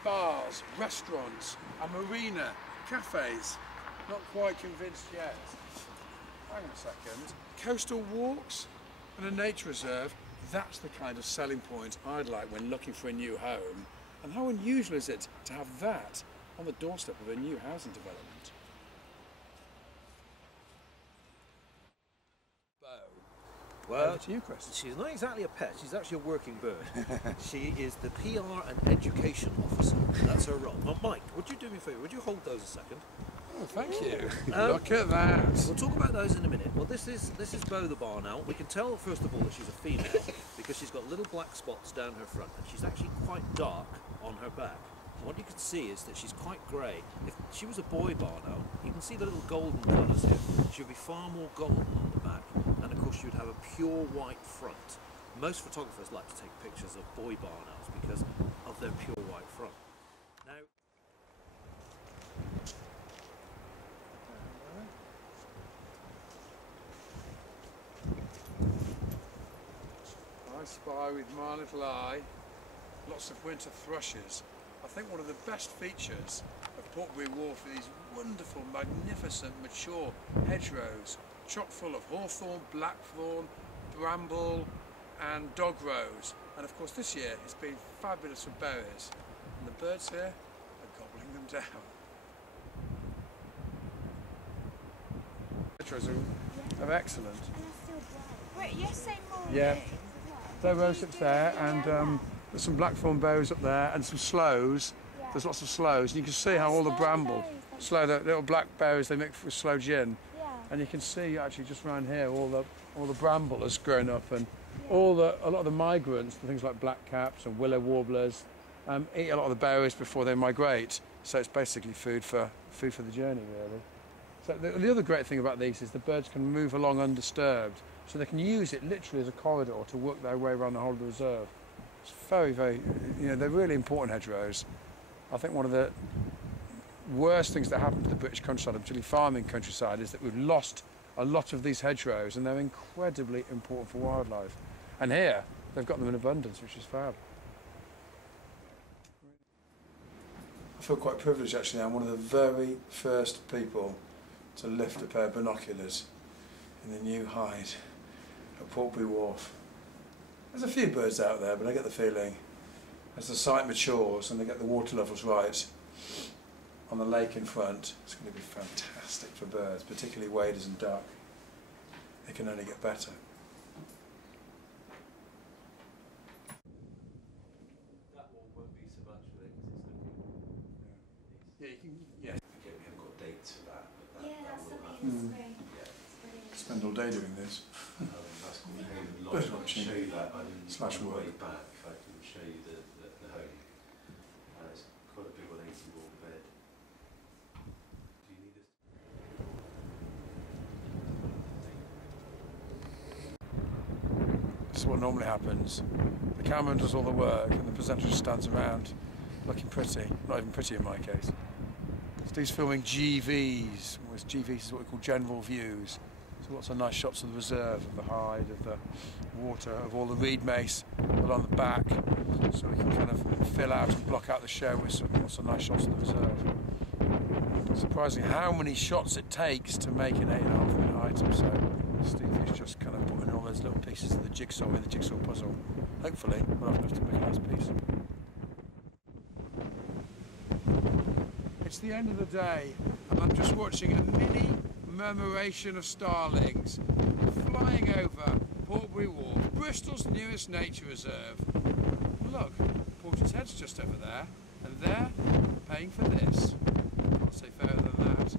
spas, restaurants, a marina, cafes. Not quite convinced yet. Hang on a second. Coastal walks and a nature reserve, that's the kind of selling point I'd like when looking for a new home. And how unusual is it to have that on the doorstep of a new housing development? Bo. Well, over to you, Chris. She's not exactly a pet, she's actually a working bird. She is the PR and education officer. That's her role. Now, Mike, would you do me a favour? Would you hold those a second? Oh, thank you. Look at that. We'll talk about those in a minute. Well, this is Bo the bar now. We can tell, first of all, that she's a female because she's got little black spots down her front and she's actually quite dark on her back. And what you can see is that she's quite grey. If she was a boy bar now, you can see the little golden colours here. She would be far more golden on the back, and of course she would have a pure white front. Most photographers like to take pictures of boy bar owls because of their pure white front. Now, I spy with my little eye lots of winter thrushes. I think one of the best features of Portbury Wharf are these wonderful, magnificent, mature hedgerows, chock full of hawthorn, blackthorn, bramble and dog rose. And of course this year it's been fabulous for berries, and the birds here are gobbling them down. Hedgerows are excellent. And they're still bright. Wait, you're saying more Yeah. names as well? There rose up there, and there's some blackthorn berries up there, and some sloes. Yeah. There's lots of sloes, and you can see how all the bramble, the little black berries they make with sloe gin, Yeah. and you can see actually just around here all the bramble has grown up, and a lot of the migrants, things like blackcaps and willow warblers, eat a lot of the berries before they migrate. So it's basically food for the journey, really. So the other great thing about these is the birds can move along undisturbed, so they can use it literally as a corridor to work their way around the whole of the reserve. It's very, very, they're really important hedgerows. I think one of the worst things that happened to the British countryside, particularly farming countryside, is that we've lost a lot of these hedgerows, and they're incredibly important for wildlife. And here, they've got them in abundance, which is fab. I feel quite privileged actually. I'm one of the very first people to lift a pair of binoculars in the new hide at Portbury Wharf. There's a few birds out there, but I get the feeling as the site matures and they get the water levels right on the lake in front, it's going to be fantastic for birds, particularly waders and duck. It can only get better. that one won't be so much for it because it's looking. Yeah, you can. Yeah. Again, we haven't got dates for that. But that Yeah, that's will something happen. in the spring. Yeah. It's brilliant. Spend all day doing this. That's called Home Bird Lodge. I can watching show you that on slash the way work. back. I can show you the home. It's quite a big 180-wall bed. Do you need this? This is what normally happens. The cameraman does all the work and the presenter just stands around looking pretty. Not even pretty in my case. Steve's filming GVs, which GVs is what we call general views. So lots of nice shots of the reserve, of the hide, of the water, of all the reed mace along the back. So we can kind of fill out and block out the show with lots of nice shots of the reserve. Surprising how many shots it takes to make an 8.5 minute item. So Steve is just kind of putting all those little pieces of the jigsaw in the jigsaw puzzle. Hopefully we'll have enough to make a nice piece. It's the end of the day and I'm just watching a mini murmuration of starlings flying over Portbury Wharf, Bristol's newest nature reserve. Look, Porter's Head's just over there, and they're paying for this. Can't say fairer than that.